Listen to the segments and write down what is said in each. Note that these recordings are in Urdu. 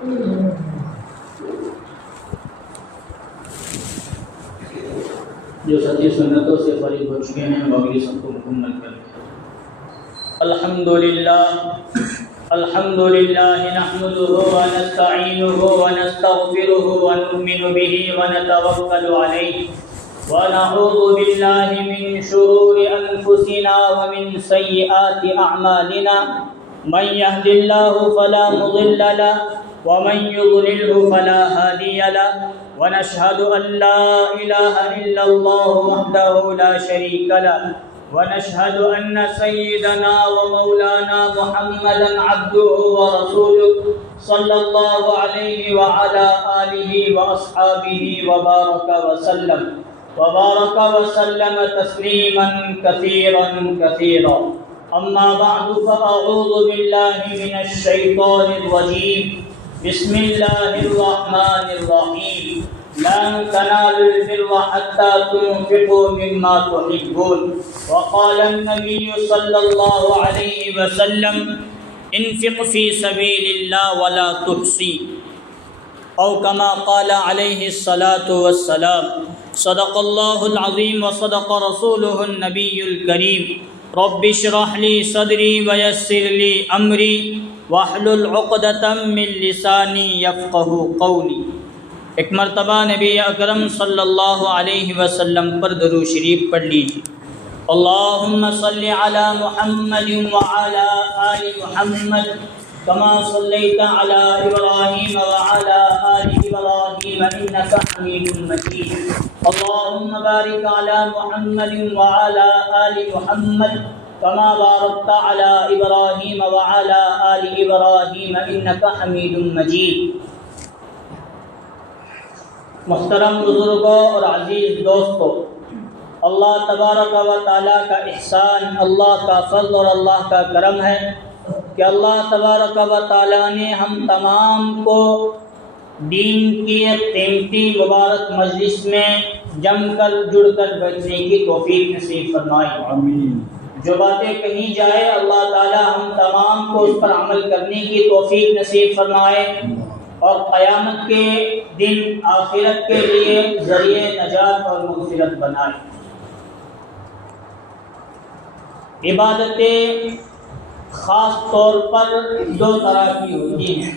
جو سچی سنتوں سے فارغ ہو چکے ہیں وہ بھی سب کو مکمل کریں۔ الحمد للہ نحمده ونستعینه ونستغفره ونؤمن به ونتوکل علیہ ونعوذ باللہ من شرور انفسنا ومن سیئات اعمالنا من يهد الله فلا مضل له ومن يضلله فلا هادي له ونشهد أن لا إله إلا الله وحده لا شريك له ونشهد أن سيدنا ومولانا محمدا عبده ورسوله صلى الله عليه وعلى آله وأصحابه وبارك وسلم تسليما كثيرا كثيرا أما بعد فأعوذ بالله من الشيطان الرجيم بسم الله الرحمن الرحيم لن تنالوا البر حتى تنفقوا مما تحبون وقال النبي صلى الله عليه وسلم انفق في سبيل الله ولا تحصي أو كما قال عليه الصلاة والسلام صدق الله العظيم وصدق رسوله النبي الكريم رب اشرح لي صدري ويسر لي أمري واحلل عقدة من لساني يفقهوا قولي۔ ایک مرتبہ نبی اکرم صلی اللہ علیہ وسلم پر درود شریف پڑھ لیجیے۔ اللہم صل علی محمد وعلی آل محمد کما صلیت علی ابراہیم وعلی آل ابراہیم انک حمید مجید۔ اللہم بارک علی محمد وعلی آل محمد کما بارکت علی ابراہیم وعلی آل ابراہیم انک حمید مجید۔ محترم بزرگوں اور عزیز دوستوں، اللہ تبارک و تعالیٰ کا احسان، اللہ کا فضل اور اللہ کا کرم ہے کہ اللہ تبارک و تعالیٰ نے ہم تمام کو دین کی قیمتی مبارک مجلس میں جم کر جڑ کر بیٹھنے کی توفیق نصیب فرمائی۔ آمین۔ جو باتیں کہیں جائے اللہ تعالیٰ ہم تمام کو اس پر عمل کرنے کی توفیق نصیب فرمائے اور قیامت کے دن آخرت کے لیے ذریعہ نجات اور مغفرت بنائے۔ عبادتیں خاص طور پر دو طرح کی ہوتی ہیں۔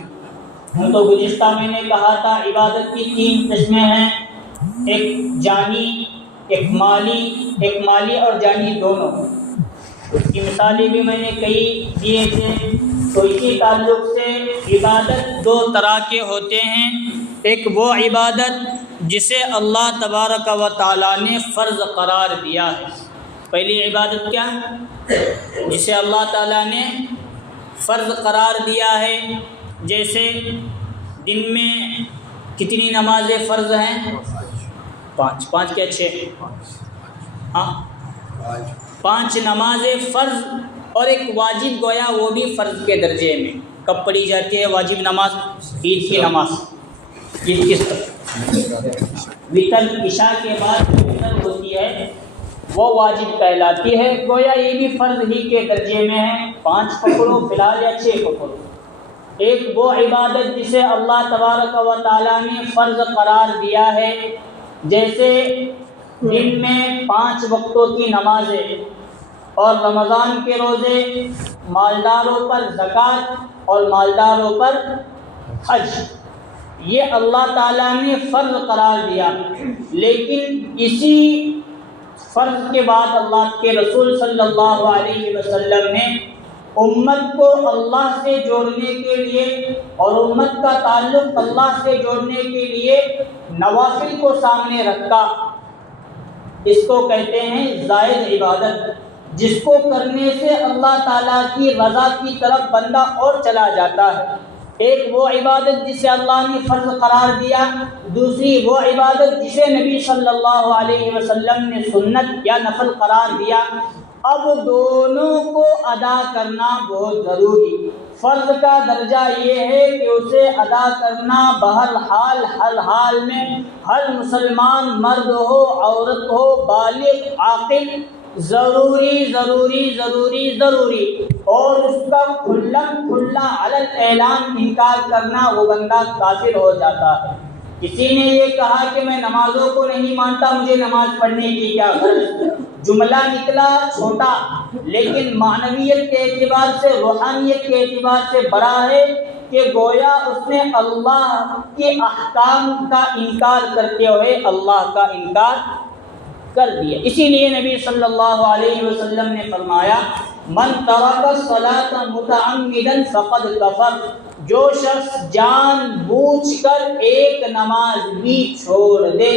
ہم تو گزشتہ میں نے کہا تھا عبادت کی تین قسمیں ہیں، ایک جانی، ایک مالی اور جانی دونوں۔ اس کی مثالیں بھی میں نے کئی دیے تھے۔ تو اسی تعلق سے عبادت دو طرح کے ہوتے ہیں، ایک وہ عبادت جسے اللہ تبارک و تعالیٰ نے فرض قرار دیا ہے۔ پہلی عبادت کیا ہے؟ جسے اللہ تعالیٰ نے فرض قرار دیا ہے، جیسے دن میں کتنی نمازیں فرض ہیں؟ پانچ کیا چھ؟ ہاں، 5 نمازیں فرض اور ایک واجب گویا وہ بھی فرض کے درجے میں۔ کب پڑھی جاتی ہے واجب نماز؟ عید کی نماز۔ عید کس طرح؟ وطر، عشاء کے بعد جو وطر ہوتی ہے وہ واجب کہلاتی ہے، گویا یہ بھی فرض ہی کے درجے میں ہے۔ 5 پکڑو فی الحال یا 6 پکڑو۔ ایک وہ عبادت جسے اللہ تبارک و تعالیٰ نے فرض قرار دیا ہے، جیسے دن میں 5 وقتوں کی نمازیں اور رمضان کے روزے، مالداروں پر زکوٰۃ اور مالداروں پر حج، یہ اللہ تعالیٰ نے فرض قرار دیا۔ لیکن اسی فرض کے بعد اللہ کے رسول صلی اللہ علیہ وسلم نے امت کو اللہ سے جوڑنے کے لیے اور امت کا تعلق اللہ سے جوڑنے کے لیے نوافل کو سامنے رکھا۔ اس کو کہتے ہیں زائد عبادت، جس کو کرنے سے اللہ تعالیٰ کی رضا کی طرف بندہ اور چلا جاتا ہے۔ ایک وہ عبادت جسے اللہ نے فرض قرار دیا، دوسری وہ عبادت جسے نبی صلی اللہ علیہ وسلم نے سنت یا نفل قرار دیا۔ اب دونوں کو ادا کرنا بہت ضروری۔ فرض کا درجہ یہ ہے کہ اسے ادا کرنا بہر حال، ہر حال میں ہر مسلمان مرد ہو عورت ہو بالغ عاقل ضروری ضروری ضروری ضروری اور اس کا کھلم کھلا علل اعلان انکار کرنا، وہ بندہ کافر ہو جاتا ہے۔ کسی نے یہ کہا کہ میں نمازوں کو نہیں مانتا، مجھے نماز پڑھنے کی کیا غرض؟ جملہ نکلا چھوٹا، لیکن معنویت کے اعتبار سے، روحانیت کے اعتبار سے بڑا ہے، کہ گویا اس نے اللہ کے احکام کا انکار کرتے ہوئے اللہ کا انکار کر دیا۔ اسی لیے نبی صلی اللہ علیہ وسلم نے فرمایا من ترک الصلاۃ متعمدا فقد کفر، جو شخص جان بوجھ کر ایک نماز بھی چھوڑ دے،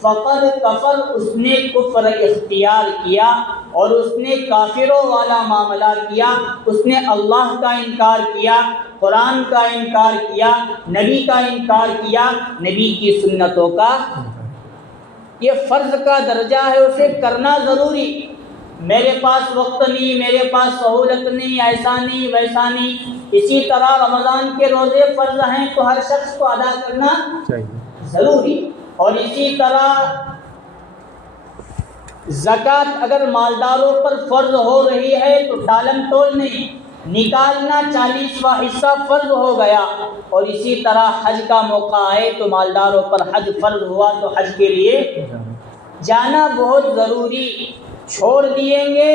فقد کفر، اس نے کفر اختیار کیا اور اس نے کافروں والا معاملہ کیا، اس نے اللہ کا انکار کیا، قرآن کا انکار کیا، نبی کا انکار کیا، نبی کی سنتوں کا۔ یہ فرض کا درجہ ہے، اسے کرنا ضروری۔ میرے پاس وقت نہیں، میرے پاس سہولت نہیں، ایسا نہیں ویسا نہیں۔ اسی طرح رمضان کے روزے فرض ہیں تو ہر شخص کو ادا کرنا ضروری، اور اسی طرح زکوٰۃ اگر مالداروں پر فرض ہو رہی ہے تو ٹالم ٹول نہیں، نکالنا 40واں حصہ فرض ہو گیا۔ اور اسی طرح حج کا موقع آئے تو مالداروں پر حج فرض ہوا تو حج کے لیے جانا بہت ضروری۔ چھوڑ دیں گے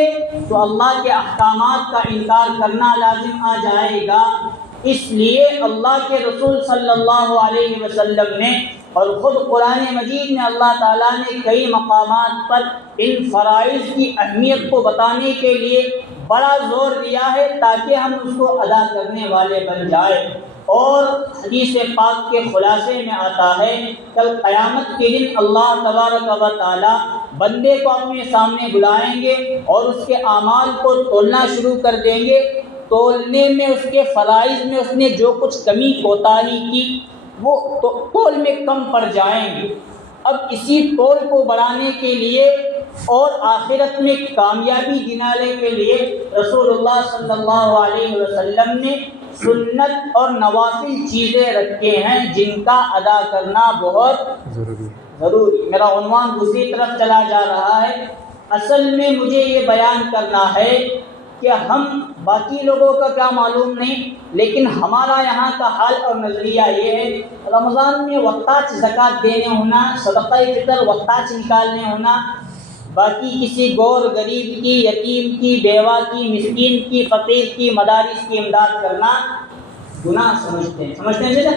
تو اللہ کے احکامات کا انکار کرنا لازم آ جائے گا۔ اس لیے اللہ کے رسول صلی اللہ علیہ وسلم نے اور خود قرآن مجید میں اللہ تعالیٰ نے کئی مقامات پر ان فرائض کی اہمیت کو بتانے کے لیے بڑا زور دیا ہے تاکہ ہم اس کو ادا کرنے والے بن جائیں۔ اور حدیث پاک کے خلاصے میں آتا ہے کل قیامت کے دن اللہ تبارک و تعالیٰ بندے کو اپنے سامنے بلائیں گے اور اس کے اعمال کو تولنا شروع کر دیں گے۔ تولنے میں اس کے فرائض میں اس نے جو کچھ کمی کوتاہی کی وہ تول میں کم پڑ جائیں گے۔ اب اسی تول کو بڑھانے کے لیے اور آخرت میں کامیابی دلانے کے لیے رسول اللہ صلی اللہ علیہ وسلم نے سنت اور نوافل چیزیں رکھے ہیں جن کا ادا کرنا بہت ضروری۔ میرا عنوان دوسری طرف چلا جا رہا ہے۔ اصل میں مجھے یہ بیان کرنا ہے کہ ہم باقی لوگوں کا کیا معلوم نہیں، لیکن ہمارا یہاں کا حال اور نظریہ یہ ہے رمضان میں وقتاچ زکوٰۃ دینے ہونا، صدقہ فطر وقتاچ نکالنے ہونا، باقی کسی گور غریب کی، یتیم کی، بیوہ کی، مسکین کی، فقیر کی، مدارس کی امداد کرنا گناہ سمجھتے ہیں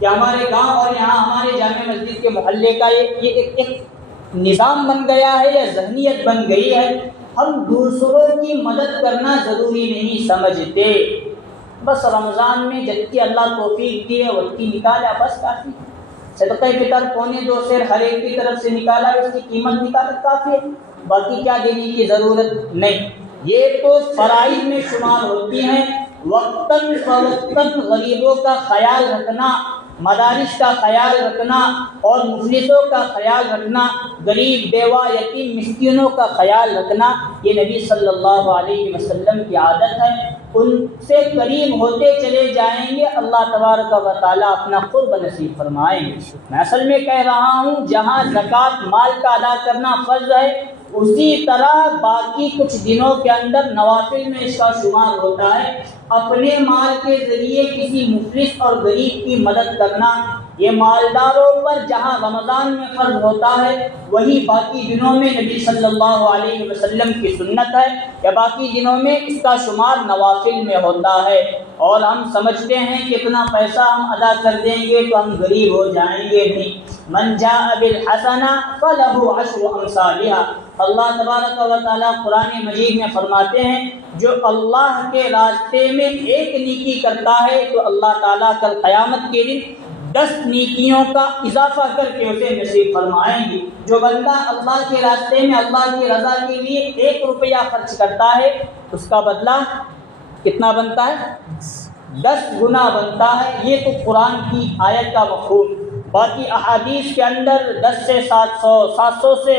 کہ ہمارے گاؤں اور یہاں ہمارے جامع مسجد کے محلے کا یہ ایک نظام بن گیا ہے یا ذہنیت بن گئی ہے، ہم دوسروں کی مدد کرنا ضروری نہیں سمجھتے، بس رمضان میں جتنی اللہ توفیق دی ہے وقتی نکالا بس کافی۔ صدقہ فطر 2.25 سیر ہر ایک کی طرف سے نکالا، اس کی قیمت نکالا کافی ہے، باقی کیا دینے کی ضرورت نہیں۔ یہ تو فرائض میں شمار ہوتی ہیں۔ وقتاً فوقتاً غریبوں کا خیال رکھنا، مدارس کا خیال رکھنا اور مفلسوں کا خیال رکھنا، غریب بیوہ یتیم مسکینوں کا خیال رکھنا، یہ نبی صلی اللہ علیہ وسلم کی عادت ہے۔ ان سے قریب ہوتے چلے جائیں گے، اللہ تبارک و تعالیٰ اپنا قرب نصیب فرمائیں گے۔ میں اصل میں کہہ رہا ہوں جہاں زکوٰۃ مال کا ادا کرنا فرض ہے، اسی طرح باقی کچھ دنوں کے اندر نوافل میں اس کا شمار ہوتا ہے۔ اپنے مال کے ذریعے کسی مفلس اور غریب کی مدد کرنا، یہ مالداروں پر جہاں رمضان میں فرض ہوتا ہے وہی باقی دنوں میں نبی صلی اللہ علیہ وسلم کی سنت ہے، یا باقی دنوں میں اس کا شمار نوافل میں ہوتا ہے۔ اور ہم سمجھتے ہیں کہ اتنا پیسہ ہم ادا کر دیں گے تو ہم غریب ہو جائیں گے، نہیں۔ من جاء بالحسنہ فلہ عشر امثالھا، اللہ تبارک و تعالیٰ قرآن مجید میں فرماتے ہیں جو اللہ کے راستے میں ایک نیکی کرتا ہے تو اللہ تعالیٰ کل قیامت کے دن 10 نیکیوں کا اضافہ کر کے اسے نصیب فرمائیں گے۔ جو بندہ اللہ کے راستے میں اللہ کی رضا کے لیے 1 روپیہ خرچ کرتا ہے اس کا بدلہ کتنا بنتا ہے؟ 10 گنا بنتا ہے۔ یہ تو قرآن کی آیت کا مفہوم۔ باقی احادیث کے اندر 10 سے 700، 700 سے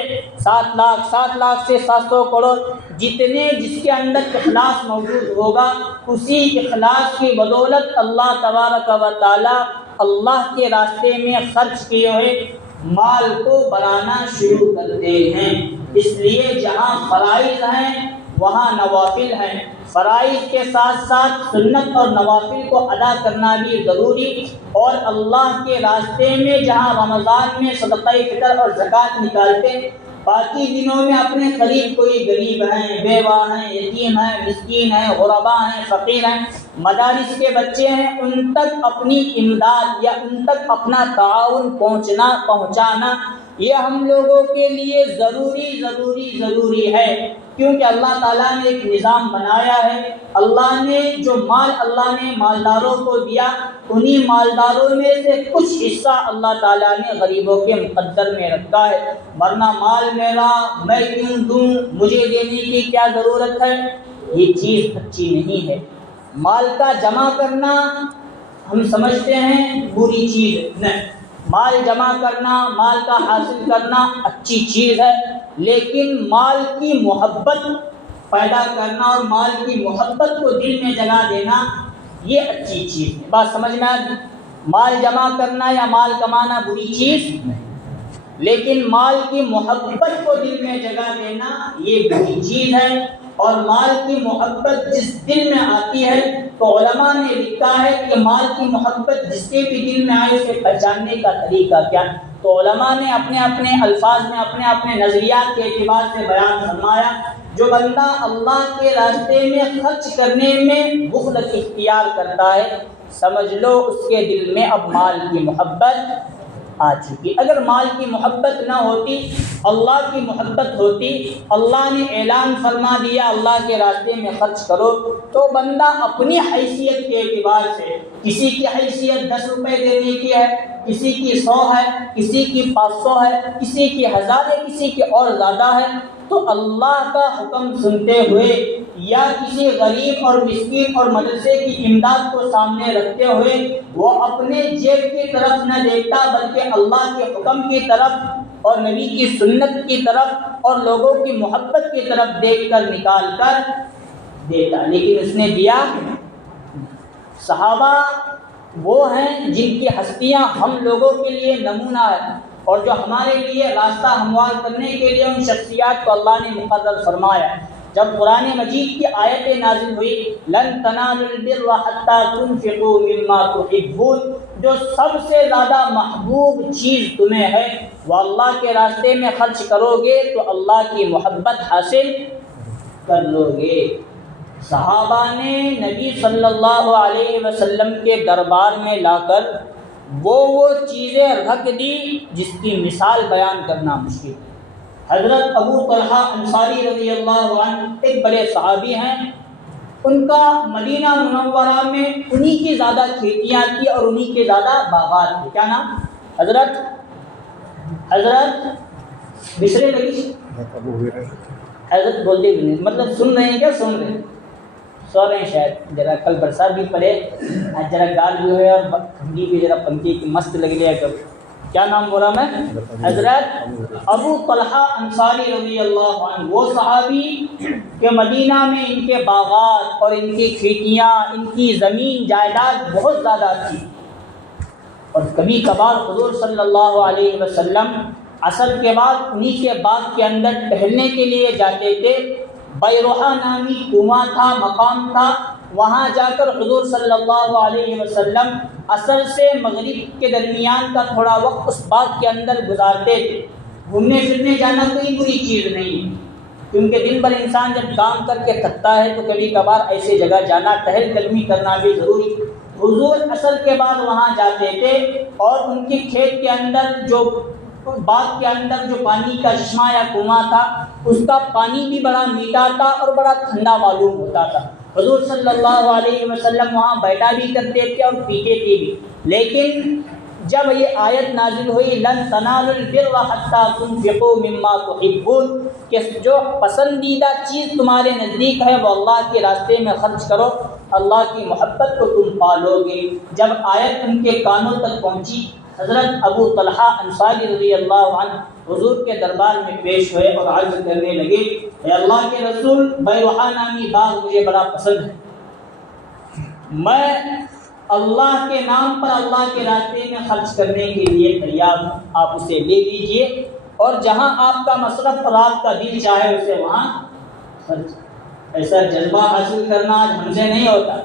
7 لاکھ، 7 لاکھ سے 700 کروڑ، جتنے جس کے اندر اخلاص موجود ہوگا اسی اخلاص کی بدولت اللہ تبارک و تعالی اللہ کے راستے میں خرچ کیے ہوئے مال کو بڑھانا شروع کرتے ہیں۔ اس لیے جہاں فرائض ہیں وہاں نوافل ہیں۔ فرائض کے ساتھ ساتھ سنت اور نوافل کو ادا کرنا بھی ضروری، اور اللہ کے راستے میں جہاں رمضان میں صدقہ فطر اور زکوٰۃ نکالتے، باقی دنوں میں اپنے قریب کوئی غریب ہیں، بیوہ ہیں، یتیم ہیں، مسکین ہیں، غربا ہیں، فقیر ہیں، مدارس کے بچے ہیں، ان تک اپنی امداد یا ان تک اپنا تعاون پہنچانا یہ ہم لوگوں کے لیے ضروری ہے، کیونکہ اللہ تعالیٰ نے ایک نظام بنایا ہے۔ اللہ نے جو مال اللہ نے مالداروں کو دیا، انہی مالداروں میں سے کچھ حصہ اللہ تعالیٰ نے غریبوں کے مقدر میں رکھا ہے، ورنہ مال میرا میں کیوں دوں، مجھے دینے کی کیا ضرورت ہے، یہ چیز اچھی نہیں ہے۔ مال کا جمع کرنا ہم سمجھتے ہیں بری چیز نہیں، مال جمع کرنا، مال کا حاصل کرنا اچھی چیز ہے، لیکن مال کی محبت پیدا کرنا اور مال کی محبت کو دل میں جگہ دینا یہ اچھی چیز ہے۔ بات سمجھ میں آئی؟ مال جمع کرنا یا مال کمانا بری چیز نہیں، لیکن مال کی محبت کو دل میں جگہ دینا یہ بری چیز ہے۔ اور مال کی محبت جس دل میں آتی ہے تو علماء نے لکھا ہے کہ مال کی محبت جس کے بھی دل میں آئے اسے پہچاننے کا طریقہ کیا، تو علماء نے اپنے اپنے الفاظ میں اپنے اپنے نظریات کے اعتبار سے بیان فرمایا۔ جو بندہ اللہ کے راستے میں خرچ کرنے میں بخل اختیار کرتا ہے، سمجھ لو اس کے دل میں اب مال کی محبت آ چکی۔ اگر مال کی محبت نہ ہوتی، اللہ کی محبت ہوتی، اللہ نے اعلان فرما دیا اللہ کے راستے میں خرچ کرو، تو بندہ اپنی حیثیت کے اعتبار سے، کسی کی حیثیت 10 روپے دینے کی ہے، کسی کی 100 ہے، کسی کی 500 ہے، کسی کی 1000 ہے، کسی کی اور زیادہ ہے، تو اللہ کا حکم سنتے ہوئے یا کسی غریب اور مسکین اور مدرسے کی امداد کو سامنے رکھتے ہوئے وہ اپنے جیب کی طرف نہ دیکھتا، بلکہ اللہ کے حکم کی طرف اور نبی کی سنت کی طرف اور لوگوں کی محبت کی طرف دیکھ کر نکال کر دیتا، لیکن اس نے دیا۔ صحابہ وہ ہیں جن کی ہستیاں ہم لوگوں کے لیے نمونہ ہے، اور جو ہمارے لیے راستہ ہموار کرنے کے لیے ان شخصیات کو اللہ نے مقرر فرمایا۔ جب قرآن مجید کی آیتیں نازل ہوئی، لن تنالوا البر حتى تنفقوا مما تحبون، جو سب سے زیادہ محبوب چیز تمہیں ہے وہ اللہ کے راستے میں خرچ کرو گے تو اللہ کی محبت حاصل کر لو گے۔ صحابہ نے نبی صلی اللہ علیہ وسلم کے دربار میں لا کر وہ چیزیں رکھ دی جس کی مثال بیان کرنا مشکل ہے۔ حضرت ابو طلحہ انصاری رضی اللہ عنہ ایک بڑے صحابی ہیں، ان کا مدینہ منورہ میں انہی کی زیادہ کھیتیاں تھی اور انہی کے زیادہ باغات تھے۔ کیا نام؟ حضرت بسرے لگی حضرت بولتے بھی نہیں، مطلب سن رہے ہیں کیا؟ سن رہے ہیں، سو رہے ہیں شاید، ذرا کل برسات بھی پڑے، ذرا گال بھی ہوئے اور ٹھنڈی بھی ذرا پنکھے کی مست لگ لیا کر۔ کیا نام بولا میں؟ حضرت ابو طلحہ انصاری رضی اللہ عنہ، وہ صحابی کہ مدینہ میں ان کے باغات اور ان کی کھیتیاں، ان کی زمین جائیداد بہت زیادہ تھی، اور کبھی کبھار حضور صلی اللہ علیہ وسلم عصر کے بعد انہی کے باغ کے اندر ٹہلنے کے لیے جاتے تھے۔ بیروحہ نامی کنواں تھا، مقام تھا، وہاں جا کر حضور صلی اللہ علیہ وسلم عصر سے مغرب کے درمیان کا تھوڑا وقت اس باغ کے اندر گزارتے تھے۔ گھومنے پھرنے جانا کوئی بری چیز نہیں ہے، کیونکہ دن بھر انسان جب کام کر کے تھکتا ہے تو کبھی کبھار ایسے جگہ جانا، ٹہل قدمی کرنا بھی ضروری۔ حضور عصر کے بعد وہاں جاتے تھے اور ان کے کھیت کے اندر جو باغ کے اندر جو پانی کا چشمہ یا کنواں تھا اس کا پانی بھی بڑا میٹھا تھا اور بڑا ٹھنڈا معلوم ہوتا تھا۔ حضور صلی اللہ علیہ وسلم وہاں بیٹھا بھی کرتے تھے اور پیتے تھے بھی، لیکن جب یہ آیت نازل ہوئی لن تنالوا البر حتى تنفقوا مما تحبون، کہ جو پسندیدہ چیز تمہارے نزدیک ہے وہ اللہ کے راستے میں خرچ کرو، اللہ کی محبت کو تم پالو گے۔ جب آیت ان کے کانوں تک پہنچی، حضرت ابو طلحہ انصاری رضی اللہ عنہ حضور کے دربار میں پیش ہوئے اور عرض کرنے لگے، اے اللہ کے رسول، بیروحہ نامی باغ مجھے بڑا پسند ہے، میں اللہ کے نام پر اللہ کے راستے میں خرچ کرنے کے لیے تیار ہوں، آپ اسے لے لیجئے اور جہاں آپ کا مصرف اور آپ کا دل چاہے اسے وہاں خرچ۔ ایسا جذبہ حاصل کرنا آج ہم سے نہیں ہوتا.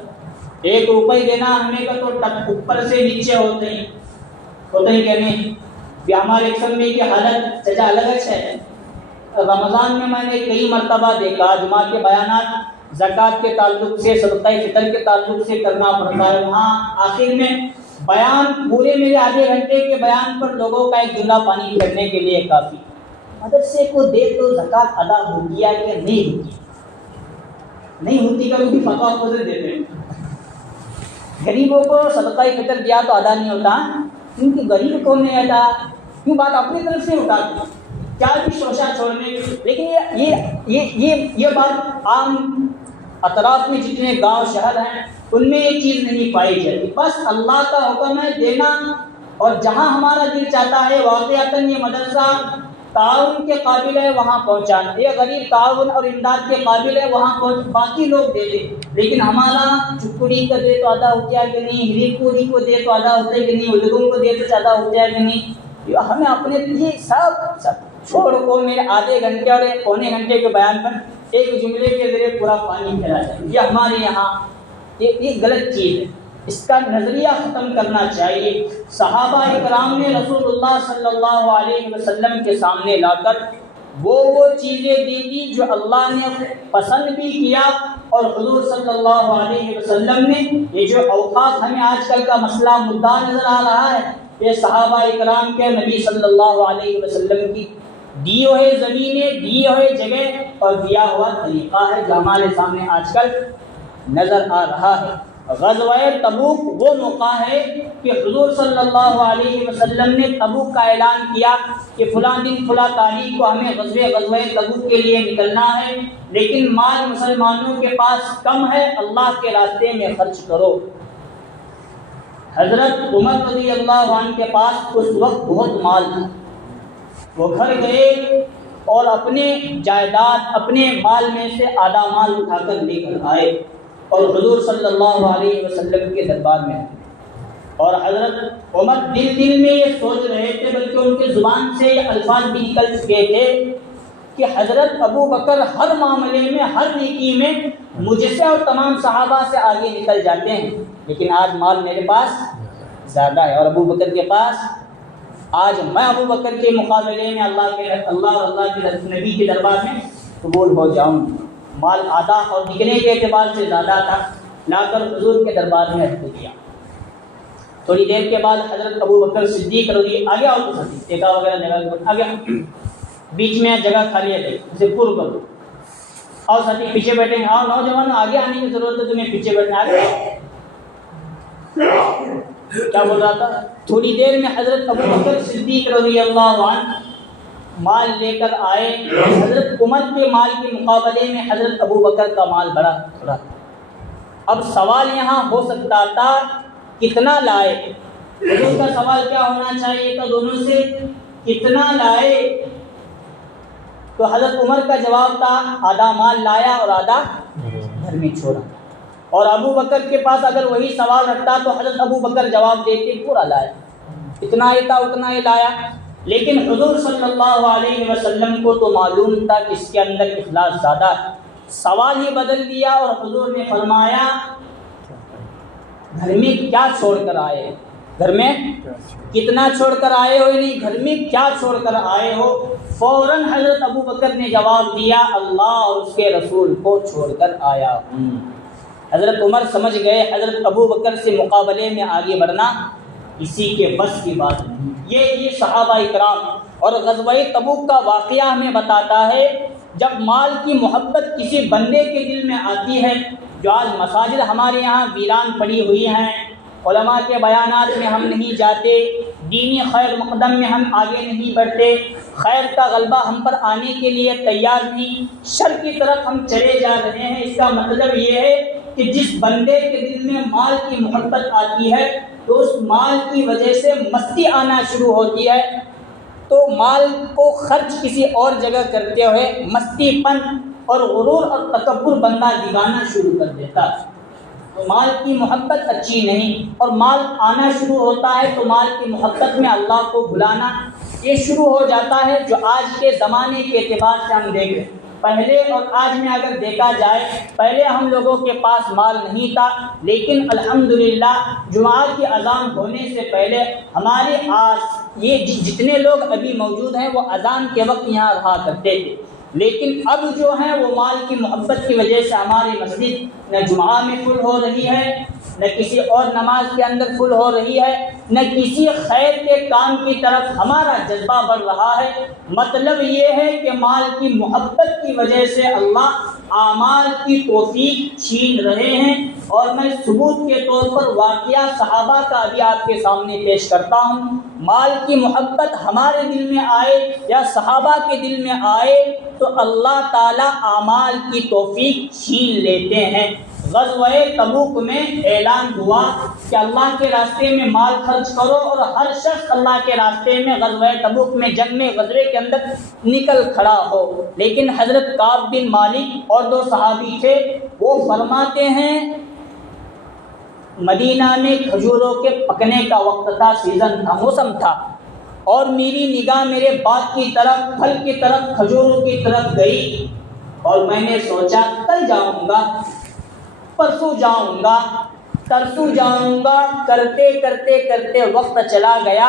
1 روپے دینا ہمیں کا تو اوپر سے نیچے ہوتے ہیں کہ نہیں. ہمارے ایک میں کی حالت چچا الگ ہے. رمضان میں نے کئی مرتبہ دیکھا جمعہ کے بیانات زکوٰۃ کے تعلق سے، صدقہ فطر کے تعلق سے کرنا پڑتا ہے. وہاں آخر میں بیان پورے میرے آدھے گھنٹے کے بیان پر لوگوں کا ایک جملہ پانی کرنے کے لیے کافی. مدرسے کو دے تو زکوٰۃ ادا ہو گیا کہ نہیں ہوتی؟ نہیں ہوتی کا کیونکہ فتویٰ خود دیتے ہیں. غریبوں کو صدقہ فطر دیا تو ادا نہیں ہوتا کیونکہ غریب کو نہیں ادا، کیوں بات اپنی طرف سے اٹھاتے کیا بھی شوشہ چھوڑنے کی. لیکن یہ بات عام اطراف میں جتنے گاؤں شہر ہیں ان میں یہ چیز نہیں پائی جاتی. بس اللہ کا حکم ہے دینا، اور جہاں ہمارا دل چاہتا ہے واقعتاً یہ مدرسہ تعاون کے قابل ہے وہاں پہنچانا، یہ غریب تعاون اور امداد کے قابل ہے وہاں پہنچ، باقی لوگ دے دیں. لیکن ہمارا چکڑی کو دے تو ادا ہوتا ہے کہ نہیں، ہری پوری کو دے تو ادا ہوتا ہے کہ نہیں، الگوں کو دے تو ادا ہوتا ہے کہ نہیں. ہمیں اپنے یہ سب چھوڑ کو میرے آدھے گھنٹے اور پونے گھنٹے کے بیان پر ایک جملے کے ذریعے پورا پانی پھیلا جائے، یہ ہمارے یہاں یہ غلط چیز ہے. اس کا نظریہ ختم کرنا چاہیے. صحابہ اکرام نے رسول اللہ صلی اللہ علیہ وسلم کے سامنے لا کر وہ چیزیں دی تھی جو اللہ نے پسند بھی کیا، اور حضور صلی اللہ علیہ وسلم نے یہ جو اوقات ہمیں آج کل کا مسئلہ مدعا نظر آ رہا ہے، یہ صحابہ اکرام کے نبی صلی اللہ علیہ وسلم کی دی ہوئے زمینیں، دی ہوئے جگہ اور دیا ہوا طریقہ ہے جو ہمارے سامنے آج کل نظر آ رہا ہے. غزوہ تبوک وہ موقع ہے کہ حضور صلی اللہ علیہ وسلم نے تبوک کا اعلان کیا کہ فلاں دن فلاں تاریخ کو ہمیں غزوہ تبوک کے لیے نکلنا ہے، لیکن مال مسلمانوں کے پاس کم ہے، اللہ کے راستے میں خرچ کرو. حضرت عمر رضی اللہ عنہ کے پاس اس وقت بہت مال تھا. وہ گھر گئے اور اپنے جائیداد اپنے مال میں سے آدھا مال اٹھا کر لے کر آئے اور حضور صلی اللہ علیہ وسلم کے دربار میں آئے. اور حضرت عمر دل میں یہ سوچ رہے تھے، بلکہ ان کے زبان سے یہ الفاظ بھی نکل چکے تھے کہ حضرت ابو بکر ہر معاملے میں، ہر نیکی میں مجھ سے اور تمام صحابہ سے آگے نکل جاتے ہیں، لیکن آج مال میرے پاس زیادہ ہے اور ابو بکر کے پاس. آج میں ابو بکر کے مقابلے میں اللہ اور اللہ کے نبی کے دربار میں قبول ہو جاؤں. مال آدھا اور دکھنے کے اعتبار سے زیادہ تھا، لا کر حضور کے دربار میں رکھ دیا. تھوڑی دیر کے بعد حضرت ابو بکر صدیق رضی آگے آؤ تو دیکھا وغیرہ جگہ آگے بیچ میں جگہ خالی ہے اسے پر کرو. اور ساتھی پیچھے بیٹھے ہیں، آؤ نوجوان آگے آنے کی ضرورت ہے، تمہیں پیچھے بیٹھنا. آگے کیا بول رہا تھا؟ تھوڑی دیر میں حضرت ابو بکر صدیق رضی اللہ عنہ مال لے کر آئے. حضرت عمر کے مال کے مقابلے میں حضرت ابو بکر کا مال بڑا تھوڑا. اب سوال یہاں ہو سکتا تھا کتنا لائے. حضور کا سوال کیا ہونا چاہیے تھا دونوں سے، کتنا لائے؟ تو حضرت عمر کا جواب تھا آدھا مال لایا اور آدھا گھر میں چھوڑا. اور ابو بکر کے پاس اگر وہی سوال رکھتا تو حضرت ابو بکر جواب دیتے پورا لایا، اتنا ہی تھا اتنا ہی لایا. لیکن حضور صلی اللہ علیہ وسلم کو تو معلوم تھا کہ اس کے اندر اخلاص زیادہ ہے. سوال ہی بدل دیا اور حضور نے فرمایا گھر میں کیا چھوڑ کر آئے، گھر میں کتنا چھوڑ کر آئے ہو، نہیں گھر میں کیا چھوڑ کر آئے ہو. فوراً حضرت ابو بکر نے جواب دیا اللہ اور اس کے رسول کو چھوڑ کر آیا ہوں. حضرت عمر سمجھ گئے حضرت ابو بکر سے مقابلے میں آگے بڑھنا کسی کے بس کی بات نہیں. یہ صحابہ اکرام اور غزوہ تبوک کا واقعہ ہمیں بتاتا ہے جب مال کی محبت کسی بندے کے دل میں آتی ہے. جو آج مساجد ہمارے یہاں ویران پڑی ہوئی ہیں، علماء کے بیانات میں ہم نہیں جاتے، دینی خیر مقدم میں ہم آگے نہیں بڑھتے، خیر کا غلبہ ہم پر آنے کے لیے تیار نہیں، شر کی طرف ہم چلے جا رہے ہیں. اس کا مطلب یہ ہے کہ جس بندے کے دل میں مال کی محبت آتی ہے تو اس مال کی وجہ سے مستی آنا شروع ہوتی ہے، تو مال کو خرچ کسی اور جگہ کرتے ہوئے مستی پن اور غرور اور تکبر بندہ دکھانا شروع کر دیتا ہے. تو مال کی محبت اچھی نہیں، اور مال آنا شروع ہوتا ہے تو مال کی محبت میں اللہ کو بھلانا یہ شروع ہو جاتا ہے، جو آج کے زمانے کے اعتبار سے ہم دیکھ رہے ہیں. پہلے اور آج میں اگر دیکھا جائے، پہلے ہم لوگوں کے پاس مال نہیں تھا، لیکن الحمدللہ جمعہ کی اذان ہونے سے پہلے ہمارے یہ جتنے لوگ ابھی موجود ہیں وہ اذان کے وقت یہاں رہا کرتے تھے، لیکن اب جو ہے وہ مال کی محبت کی وجہ سے ہماری مسجد نہ جمعہ میں فل ہو رہی ہے، نہ کسی اور نماز کے اندر فل ہو رہی ہے، نہ کسی خیر کے کام کی طرف ہمارا جذبہ بڑھ رہا ہے۔ مطلب یہ ہے کہ مال کی محبت کی وجہ سے اللہ اعمال کی توفیق چھین رہے ہیں۔ اور میں ثبوت کے طور پر واقعہ صحابہ کا ابھی آپ کے سامنے پیش کرتا ہوں۔ مال کی محبت ہمارے دل میں آئے یا صحابہ کے دل میں آئے تو اللہ تعالیٰ اعمال کی توفیق چھین لیتے ہیں۔ غزوہ تبوک میں اعلان ہوا کہ اللہ کے راستے میں مال خرچ کرو، اور ہر شخص اللہ کے راستے میں غزوہ تبوک میں جنگ میں غزوے کے اندر نکل کھڑا ہو، لیکن حضرت کعب بن مالک اور دو صحابی تھے، وہ فرماتے ہیں مدینہ میں کھجوروں کے پکنے کا وقت تھا، سیزن تھا، موسم تھا، اور میری نگاہ میرے باغ کی طرف، پھل کی طرف، کھجوروں کی طرف گئی، اور میں نے سوچا کل جاؤں گا، پرسوں جاؤں گا، ترسوں جاؤں گا، کرتے کرتے کرتے وقت چلا گیا۔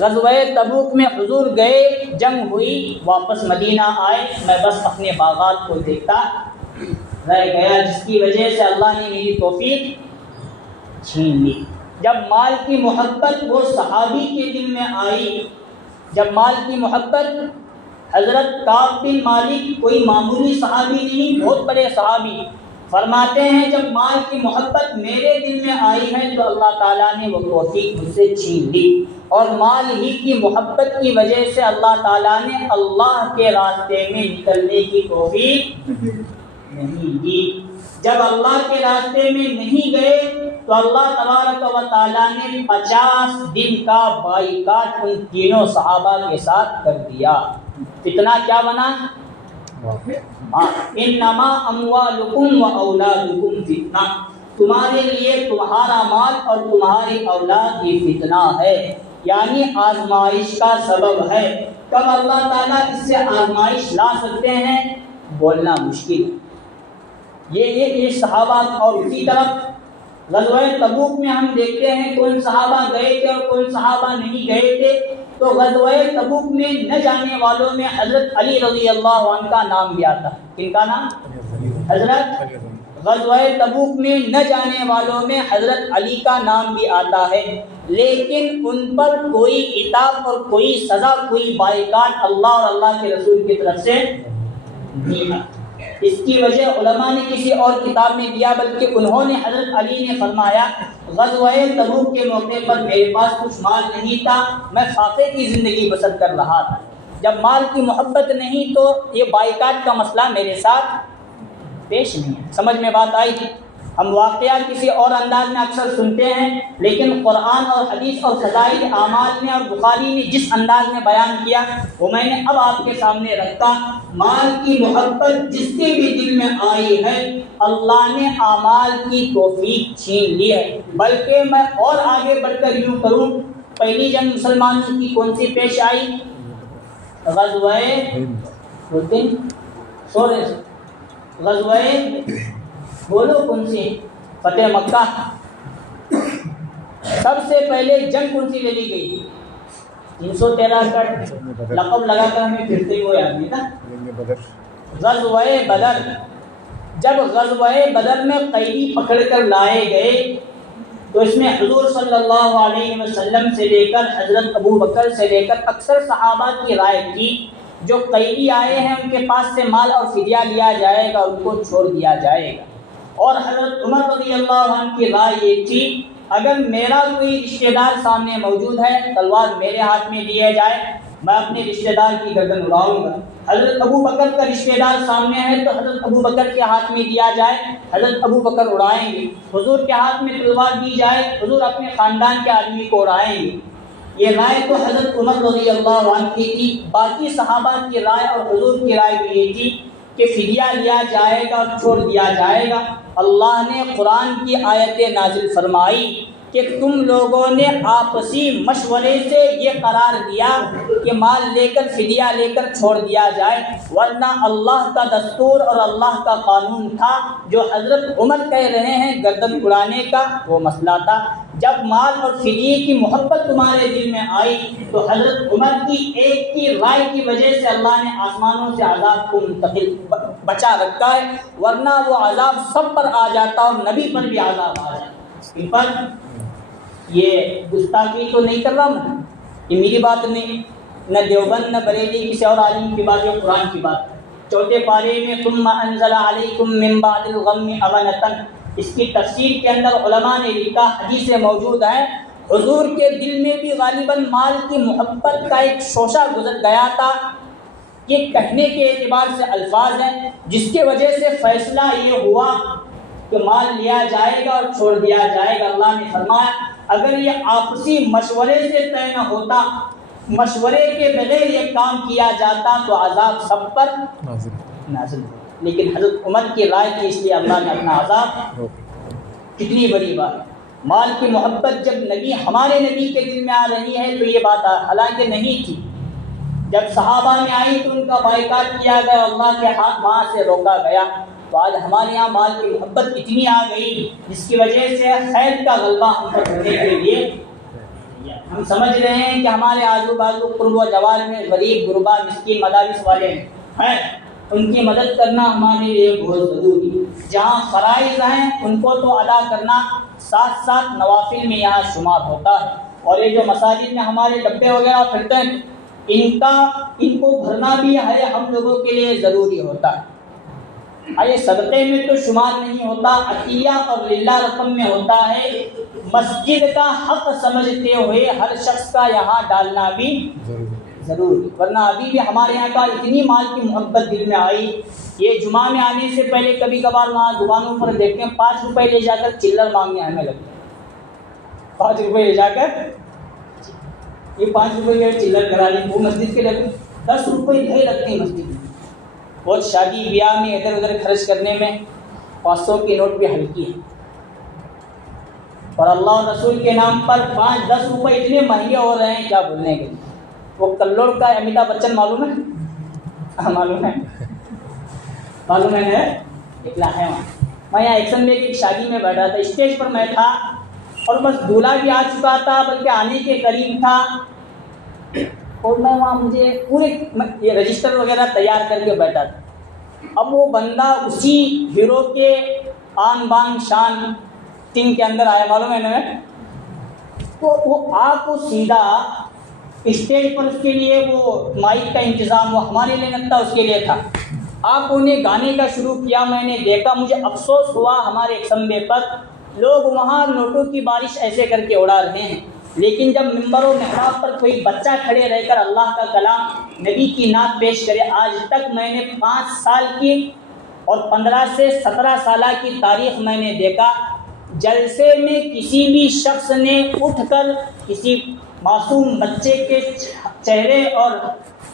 غزوہ تبوک میں حضور گئے، جنگ ہوئی، واپس مدینہ آئے، میں بس اپنے باغات کو دیکھتا رہ گیا، جس کی وجہ سے اللہ نے میری توفیق چھین لی۔ جب مال کی محبت وہ صحابی کے دل میں آئی، جب مال کی محبت، حضرت کعب بن مالک کوئی معمولی صحابی نہیں، بہت بڑے صحابی، فرماتے ہیں جب مال کی محبت میرے دل میں آئی ہے تو اللہ تعالیٰ نے وہ توفیق مجھ سے چھین لی، اور مال ہی کی محبت کی وجہ سے اللہ تعالیٰ نے اللہ کے راستے میں نکلنے کی توفیق نہیں دی۔ جب اللہ کے راستے میں نہیں گئے تو اللہ تبارک و تعالیٰ نے 50 دن کا بائیکاٹ ان تینوں صحابہ کے ساتھ کر دیا۔ فتنہ کیا بنا؟ انما اموالکم و اولادکم فتنہ، تمہارے لیے تمہارا مال اور تمہاری اولاد یہ فتنہ ہے، یعنی آزمائش کا سبب ہے۔ کب اللہ تعالیٰ اس سے آزمائش لا سکتے ہیں؟ بولنا مشکل۔ یہ صحابہ، اور اسی طرف غزوہ تبوک میں ہم دیکھتے ہیں کون صحابہ گئے تھے اور کون صحابہ نہیں گئے تھے۔ تو غزوہ تبوک میں نہ جانے والوں میں حضرت علی رضی اللہ عنہ کا نام بھی آتا ہے۔ کن کا نام؟ حضرت غزوہ تبوک میں نہ جانے والوں میں حضرت علی کا نام بھی آتا ہے، لیکن ان پر کوئی عتاب اور کوئی سزا، کوئی بائیکاٹ اللہ اور اللہ کے رسول کی طرف سے نہیں ہے۔ اس کی وجہ علماء نے کسی اور کتاب میں دیا، بلکہ انہوں نے حضرت علی نے فرمایا غزوہ تبوک کے موقع پر میرے پاس کچھ مال نہیں تھا، میں فاقے کی زندگی بسر کر رہا تھا۔ جب مال کی محبت نہیں تو یہ بائیکاٹ کا مسئلہ میرے ساتھ پیش نہیں ہے۔ سمجھ میں بات آئی؟ ہم واقعہ کسی اور انداز میں اکثر سنتے ہیں، لیکن قرآن اور حدیث اور فضائل اعمال میں اور بخاری نے جس انداز میں بیان کیا وہ میں نے اب آپ کے سامنے رکھا۔ مال کی محبت جس کے بھی دل میں آئی ہے اللہ نے اعمال کی توفیق چھین لی ہے۔ بلکہ میں اور آگے بڑھ کر یوں کروں، پہلی جنگ مسلمانوں کی کون سی پیش آئی؟ غزوہ بولو کون سی؟ فتح مکہ۔ سب سے پہلے جنگ کون سی لے لی گئی؟ 313 کا لقب لگا کر ہمیں پھرتے ہوئے آدمی تھا، غزوہ بدر۔ جب غزوہ بدر میں قیدی پکڑ کر لائے گئے تو اس میں حضور صلی اللہ علیہ وسلم سے لے کر حضرت ابو بکر سے لے کر اکثر صحابہ کی رائے تھی جو قیدی آئے ہیں ان کے پاس سے مال اور فدیہ لیا جائے گا، ان کو چھوڑ دیا جائے گا۔ اور حضرت عمر رضی اللہ عنہ کی رائے یہ تھی اگر میرا کوئی رشتہ دار سامنے موجود ہے تلوار میرے ہاتھ میں دیے جائے، میں اپنے رشتہ دار کی گردن اڑاؤں گا۔ حضرت ابو بکر کا رشتہ دار سامنے ہے تو حضرت ابو بکر کے ہاتھ میں دیا جائے، حضرت ابو بکر اڑائیں گے۔ حضور کے ہاتھ میں تلوار دی جائے، حضور اپنے خاندان کے آدمی کو اڑائیں گے۔ یہ رائے تو حضرت عمر رضی اللہ عنہ کی تھی۔ باقی صحابہ کی رائے اور حضور کی رائے بھی یہ تھی کہ فدیہ لیا جائے گا اور چھوڑ دیا جائے گا۔ اللہ نے قرآن کی آیت نازل فرمائی کہ تم لوگوں نے آپسی مشورے سے یہ قرار دیا کہ مال لے کر فدیہ لے کر چھوڑ دیا جائے، ورنہ اللہ کا دستور اور اللہ کا قانون تھا۔ جو حضرت عمر کہہ رہے ہیں گردن اڑانے کا، وہ مسئلہ تھا۔ جب مال اور فدیے کی محبت تمہارے دل میں آئی تو حضرت عمر کی ایک کی رائے کی وجہ سے اللہ نے آسمانوں سے عذاب کو منتقل بچا رکھا ہے، ورنہ وہ عذاب سب پر آ جاتا اور نبی پر بھی عذاب آ جاتا۔ ان پر یہ گستاخی تو نہیں کر رہا میں، یہ میری بات نہیں، نہ دیوبند نہ بریلی کسی اور عالم کی بات، یہ قرآن کی بات۔ چوتھے پارے میں ثم انزل علیکم من بعد الغم امنۃ، اس کی تفسیر کے اندر علماء نے لکھا، حدیث موجود ہے، حضور کے دل میں بھی غالباً مال کی محبت کا ایک شوشہ گزر گیا تھا۔ یہ کہنے کے اعتبار سے الفاظ ہیں جس کی وجہ سے فیصلہ یہ ہوا کہ مال لیا جائے گا اور چھوڑ دیا جائے گا۔ اللہ نے فرمایا اگر یہ آپسی مشورے سے طے نہ ہوتا، مشورے کے بغیر یہ کام کیا جاتا تو عذاب سب پر نازل ہو، لیکن حضرت عمر کی رائے کی، اس لیے اللہ نے اپنا عذاب۔ کتنی بڑی بات، مال کی محبت جب ہمارے نبی کے دل میں آ رہی ہے تو یہ بات حالانکہ نہیں تھی۔ جب صحابہ میں آئی تو ان کا بائیکاٹ کیا گیا، اللہ کے ہاتھ وہاں سے روکا گیا۔ تو آج ہمارے یہاں مال کی محبت اتنی آ گئی جس کی وجہ سے خیر کا غلبہ ہم پر ہونے کے لیے ہم سمجھ رہے ہیں کہ ہمارے آزو بازو قرب و جوار میں غریب غربا مسکین مدارس والے ہیں، ان کی مدد کرنا ہمارے لیے بہت ضروری۔ جہاں فرائض ہیں ان کو تو ادا کرنا، ساتھ ساتھ نوافل میں یہاں شمار ہوتا ہے۔ اور یہ جو مساجد میں ہمارے ڈبے وغیرہ پھرتے ہیں ان کو بھرنا بھی ہے ہم لوگوں کے لیے ضروری ہوتا ہے۔ یہ صدقے میں تو شمار نہیں ہوتا، عطیہ اور للہ رقم میں ہوتا ہے۔ مسجد کا حق سمجھتے ہوئے ہر شخص کا یہاں ڈالنا بھی ضروری، ورنہ ابھی بھی ہمارے یہاں کا اتنی مال کی محبت دل میں آئی، یہ جمعہ میں آنے سے پہلے کبھی کبھار وہاں دکانوں پر دیکھتے ہیں 5 روپے لے جا کر چلر مانگنے ہمیں لگتے ہیں، 5 روپے لے جا کر یہ 5 روپے کے چلر کرا لیں، وہ مسجد کے لگتے 10 روپے نہیں لگتے ہیں مسجد میں۔ بہت شادی بیاہ میں ادھر ادھر خرچ کرنے میں 500 کی نوٹ بھی ہلکی ہے، اور اللہ اور رسول کے نام پر 5-10 روپے اتنے مہنگے ہو رہے ہیں کیا بولنے کے۔ وہ کلوڑ کا امیتابھ بچن معلوم ہے؟ معلوم ہے اتنا ہے وہاں۔ میں یہاں ایکشن میں ایک شادی میں بیٹھا تھا، اسٹیج پر میں تھا اور بس دولہا بھی آ چکا تھا بلکہ آنے کے قریب تھا، اور میں وہاں مجھے پورے یہ رجسٹر وغیرہ تیار کر کے بیٹھا تھا۔ اب وہ بندہ اسی ہیرو کے آن بان شان ٹیم کے اندر آیا، معلوم ہے نا، تو وہ آپ کو سیدھا اسٹیج پر، اس کے لیے وہ مائک کا انتظام وہ ہمارے لیے نہ تھا، اس کے لیے تھا۔ آپ انہیں گانے کا شروع کیا، میں نے دیکھا، مجھے افسوس ہوا ہمارے ایک سمبے پر لوگ وہاں نوٹوں کی بارش ایسے کر کے اڑا رہے ہیں، لیکن جب ممبر و محراب پر کوئی بچہ کھڑے رہ کر اللہ کا کلام نبی کی نعت پیش کرے، آج تک میں نے 5 سال کی اور 15 سے 17 سالہ کی تاریخ میں نے دیکھا، جلسے میں کسی بھی شخص نے اٹھ کر کسی معصوم بچے کے چہرے اور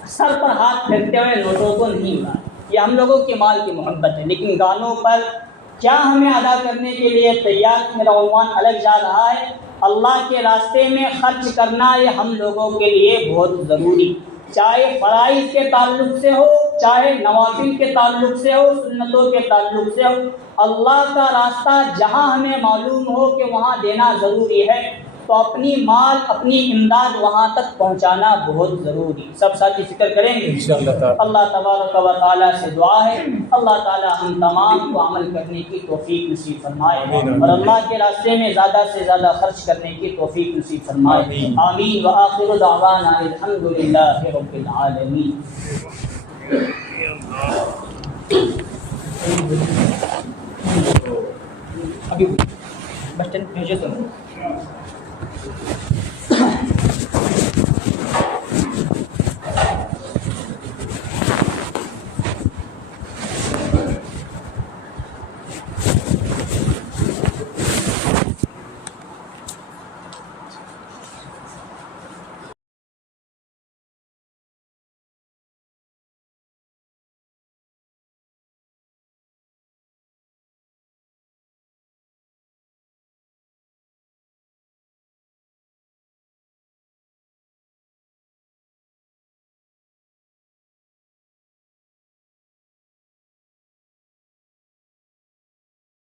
سر پر ہاتھ پھیرتے ہوئے نوٹوں کو نہیں اڑایا۔ یہ ہم لوگوں کے مال کی محبت ہے، لیکن گانوں پر کیا ہمیں ادا کرنے کے لیے تیار؟ میرا عنوان الگ جا رہا ہے، اللہ کے راستے میں خرچ کرنا یہ ہم لوگوں کے لیے بہت ضروری، چاہے فرائض کے تعلق سے ہو، چاہے نوافل کے تعلق سے ہو، سنتوں کے تعلق سے ہو۔ اللہ کا راستہ جہاں ہمیں معلوم ہو کہ وہاں دینا ضروری ہے تو اپنی مال، اپنی امداد وہاں تک پہنچانا بہت ضروری۔ سب ساتھی فکر کریں گے انشاءاللہ۔ اللہ تبارک و تعالیٰ سے دعا ہے اللہ تعالیٰ ہم تمام کو عمل کرنے کی توفیق نصیب فرمائے اور اللہ کے راستے میں زیادہ سے زیادہ خرچ کرنے کی توفیق نصیب فرمائے، آمین۔ وآخر دعوانا الحمدللہ رب العالمین۔ ابھی بس 10 بھیجو تو